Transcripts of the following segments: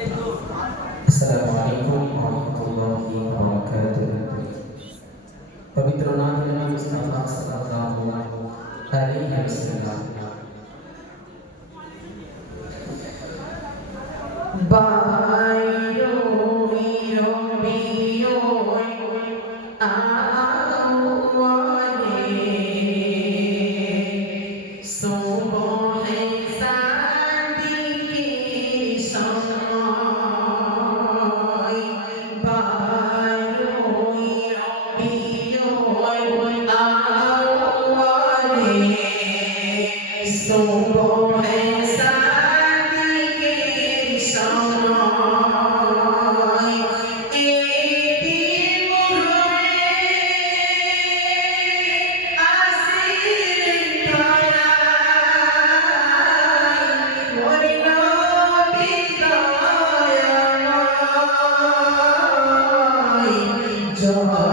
Assalamualaikum warahmatullahi wabarakatuh. Pemitraan dengan Mustafa Sallallahu Alaihi you, you, you, Oh,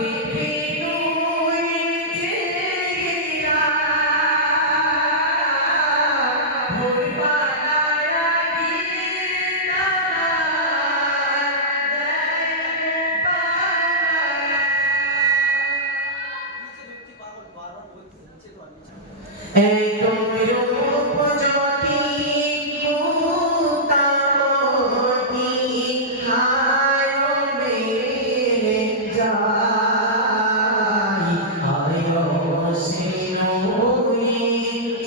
Amém.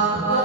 아.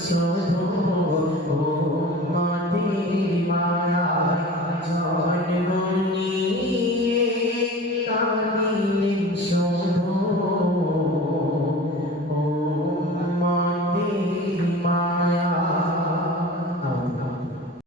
শুধু মাটির মায়া জন্ম নিয়ে